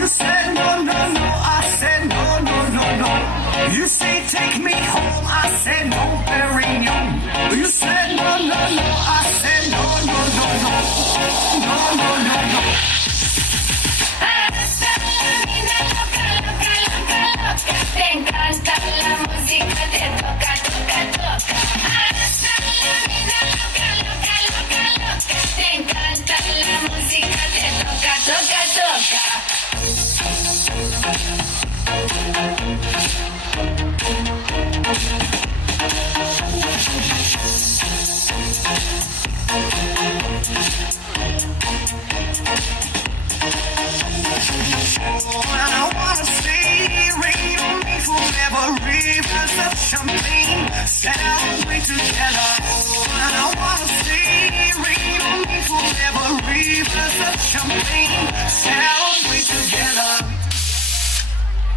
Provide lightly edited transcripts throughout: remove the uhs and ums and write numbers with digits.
You said no, no, no. I said no, no, no, no. You say take me home. I said no, Perignon. You said no, no, no. I said no, no, no, no. No, no, no, no. Hasta la vida loca, loca, loca, loca. Te encanta la música, te toca, toca, toca. Hasta la vida loca, loca, loca, loca. Te encanta la música, te toca, toca, toca. I wanna stay, rain on me forever. Rivers of champagne, celebrate together. I wanna stay, rain on me forever. Rivers of champagne, celebrate together.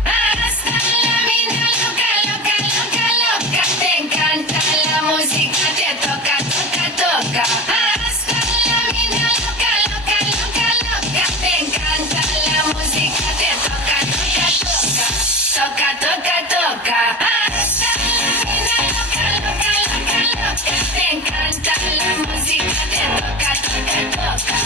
Hasta la vida loca, loca, loca, loca. Te encanta la música, te toca, toca, toca. Hasta la vida loca, loca, loca, loca. Te encanta la música, te toca, toca, toca. Toca, toca, toca. Hasta la vida loca, loca, loca, loca. Te encanta la música, te toca, toca, toca.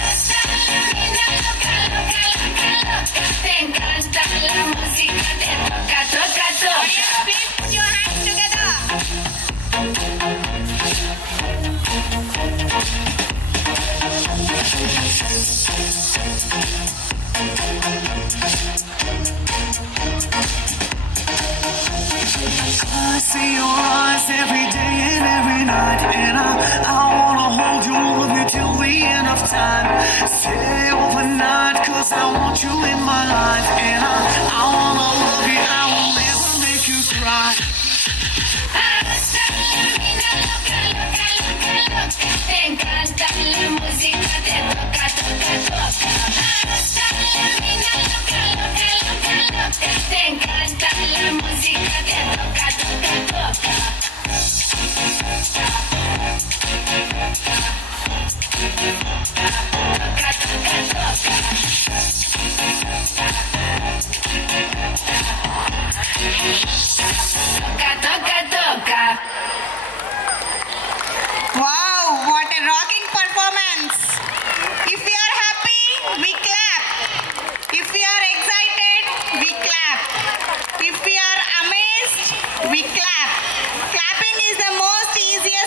Hasta la vida loca, loca, loca, loca. Te encanta la música, te toca, toca, toca. Put your hands together. I see your eyes every day and every night, and I wanna hold you, love you till the end of time. Stay overnight, cause I want you in my life, and I wanna love you, I will never make you cry.